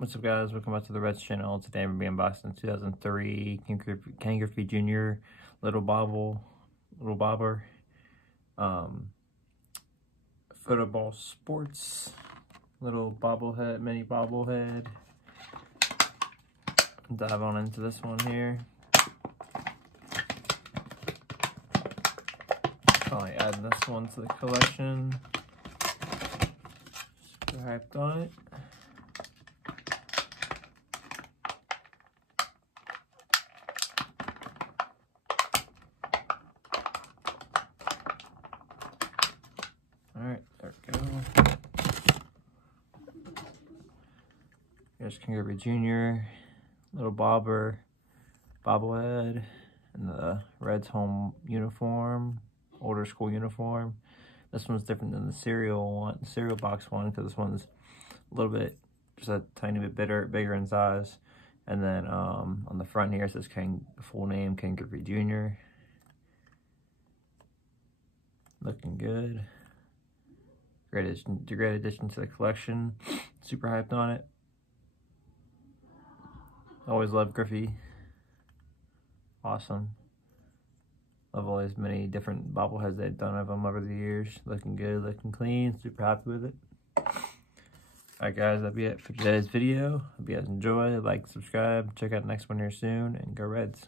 What's up, guys? Welcome back to the Reds channel. Today I'm going to be unboxing 2003 Ken Griffey Jr Little Bobber Football Sports little bobblehead, mini bobblehead. Dive on into this one here. Probably adding this one to the collection. Super hyped on it. Alright, there we go. Here's Ken Griffey Jr, Little Bobblehead, and the Reds home uniform, older school uniform. This one's different than the cereal box one, because this one's a little bit, just a tiny bit bigger in size. And then on the front here it says full name, Ken Griffey Jr. Looking good. Great addition to the collection. Super hyped on it. Always loved Griffey. Awesome. Love all these many different bobbleheads they've done of them over the years. Looking good, looking clean. Super happy with it. Alright guys, that'll be it for today's video. Hope you guys enjoy. Like, subscribe. Check out the next one here soon. And go Reds.